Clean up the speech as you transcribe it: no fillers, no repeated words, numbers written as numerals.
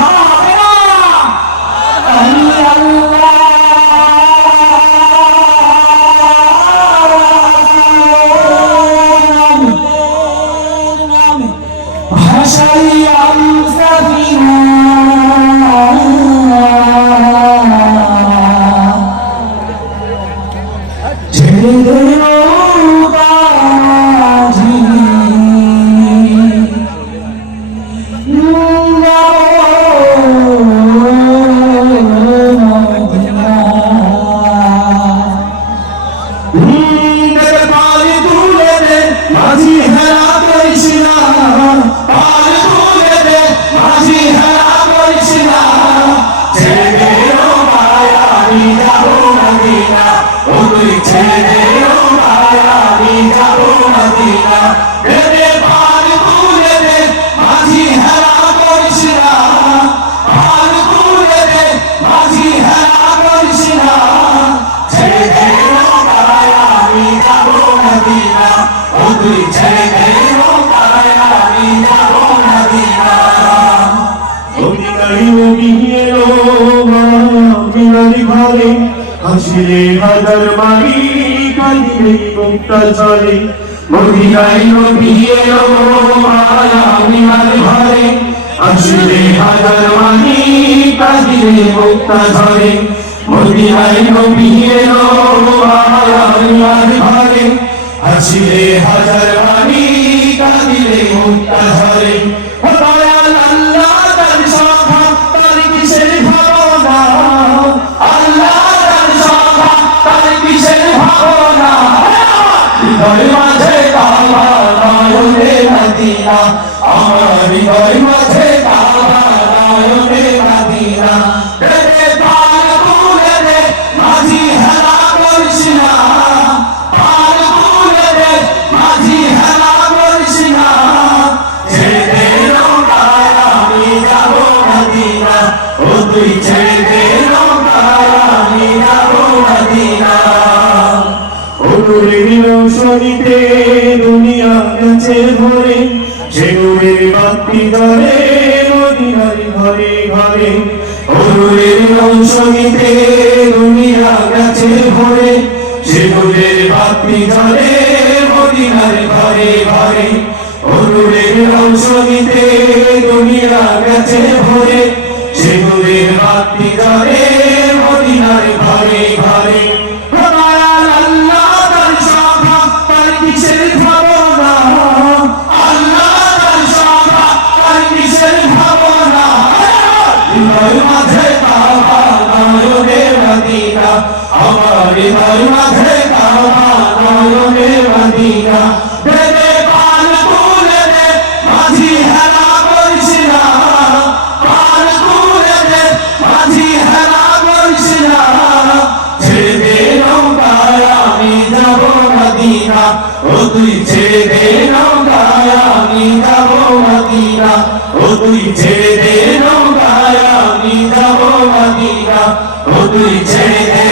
হবে না আমি আল্লাহ ভাষাই আমসাফিনা ছেড়ে দিও বাজি পালি তুলে দে মাঝি হেরা করিস না পালি তুলে দে মাঝি হেরা করিস না ছেড়ে দে ও মায়া আমি যাবো মদিনা ও তুই ছেড়ে দে ও মায়া আমি যাবো মদিনা রে পালি তুলে দে মাঝি হেরা করিস না পালি তুলে দে মাঝি হেরা করিস না ছেড়ে দে ও মায়া আমি যাবো মদিনা ও তুই ছেড়ে দে ও মায়া আমি যাবো মদিনা মদিনায় নবী এলো মদিনার ঘরে হাসিলে হাজার মারি কাঁদিলে মুক্তা ঝরে মদিনায় নবী এলো মায়া মিনার ঘরে আসলে হাজার মানি কাঁদিলে মুক্তা ঝরে মদিনায় নবী এলো মায়া মিনার ঘরে আসলে হাজার মানি কাঁদিলে মুক্তা ঝরে ও দয়াল আল্লাহ তার সভা তার কিসের ভাবনা আল্লাহ তার সভা তার কিসের ভাবনা হৃদয় মাঝে কাবা নয়নে মদিনা আমার হৃদয় মাঝে কাবা নয়নে মদিনা রে পাল তুলে দে মাঝি হেলা করিস না পাল তুলে দে মাঝি হেলা করিস না ছেড়ে দে নৌকায় আমি যাবো মদিনা ও তুই ছেড়ে দে নৌকায় আমি যাবো মদিনা নূরের রৌশনীতে দুনিয়া গেছে ভরে সে নূরের বাতি ধরে মদিনার ঘরে ঘরে নূরের রৌশনীতে দুনিয়া গেছে ভরে সে নূরের বাতি ধরে মদিনার ঘরে ঘরে নূরের রৌশনীতে দুনিয়া গেছে ভরে সে নূরের বাতি ধরে মদিনার ঘরে ঘরে আল্লাহ তার সভা তার কিসের ভাবনা আল্লাহ তার সভা তার কিসের ভাবনা হৃদয় মাঝে কাবা নয়নে মদিনা আমার হৃদয় মাঝে কাবা নয়নে মদিনা রে পাল তুলে দে মাঝি হেলা করিস না পাল তুলে দে মাঝি হেলা করিস না ছেড়ে দে নৌকায় আমি যাবো মদিনা ও তুই ছেড়ে দে নৌকায় আমি যাবো মদিনা ও তুই ছেড়ে দে নৌকায় আমি যাবো মদিনা ও তুই ছেড়ে দে